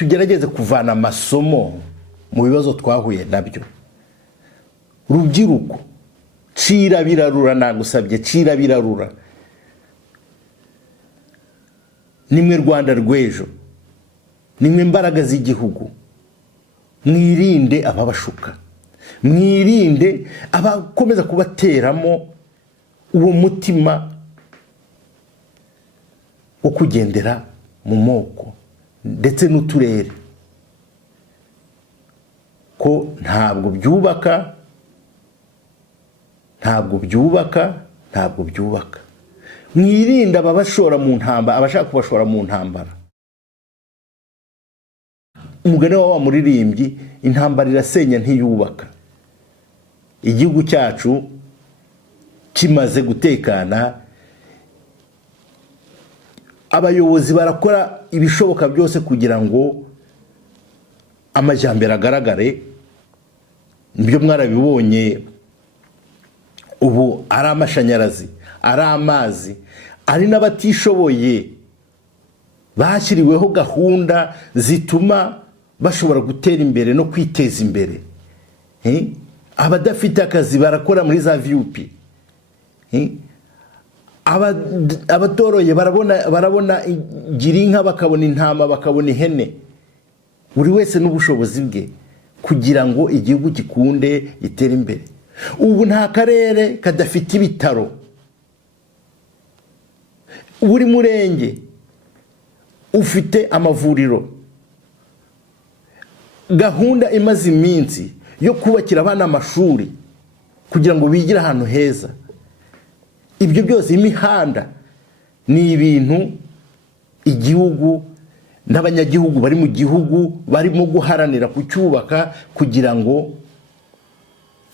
tugerageze kuvana amasomo mu bibazo twahuye nabyo. Rubyiruko cira birarura, nagusabye cira birarura. Nimwe Rwanda rw'ejo, nimwe imbaraga z'igihugu. Mwirinde ababashuka, mwirinde abakomeza kubateramo uwo mutima wo kugendera mu moko ndetse n'uturere, ko ntabwo byubaka, ntabwo byubaka. Mwirinde ababashora mu ntambara, abashaka kubashora mu ntambara. Umugani wa muririmbyi, intambara irasenya ntiyubaka. Igihugu cyacu kimaze gutekana, abayobozi barakora ibishoboka byose kugira ngo amajyambere agaragare. Nibyo mwarabibonye, ubu ari amashanyarazi, ari amazi, ari n'abatishoboye bashyiriweho gahunda zituma bashobora gutera imbere no kwiteza imbere. Abadafite akazi barakora muri za VUP. Abatoroye barabona girinka, bakabona intama, bakabona ihene. Buri wese n'ubushobozi bwe kugira ngo igihugu gikunde gitere imbere. Ubu nta karere kadafite ibitaro. Buri murenge ufite amavuriro. Gahunda imaze iminsi yo kubakira abana amashuri kugira ngo bigire ahantu heza. Ibyo byose, imihanda, ni ibintu igihugu n'abanyagihugu bari mu gihugu barimo guharanira kucyubaka kugira ngo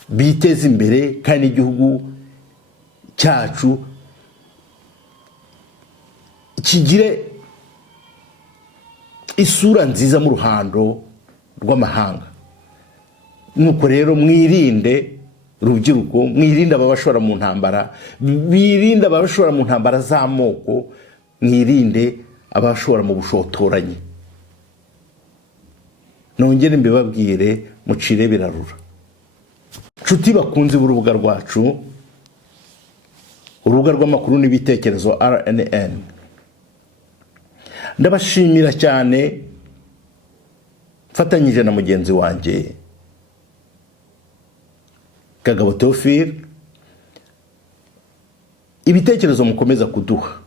biteze imbere, kandi igihugu cyacu kigire isura nziza mu ruhando rw'amahanga. Nuko rero mwirinde rubyiruko, mwirinde ababashora mu ntambara, birinde ababashora mu ntambara z'amoko, mwirinde abashora mu bushotoranyi. Nongere mbibabwire, mucire birarura. Nshuti bakunze urubuga rwacu, urubuga rw'amakuru n'ibitekerezo RNN, ndabashimira cyane mfatanyije na mugenzi wanjye Kagabo Theophile ibitekerezo mukomeza kuduha.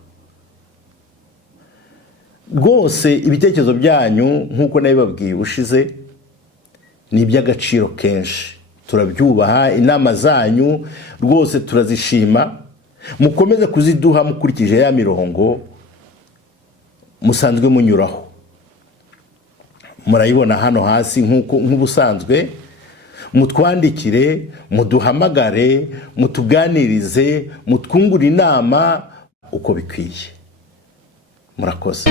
Rwose ibitekerezo byanyu nkuko nabibabwiye ushize ni iby'agaciro kenshi, turabyubaha. Inama zanyu rwose turazishima. Mukomeze kuziduha mukurikije ya mirongo musanzwe munyuraho. Murayibona hano hasi nk'ubusanzwe. Mutwandikire, muduhamagare, mutuganirize, mutwungure inama uko bikwiye. Murakoze.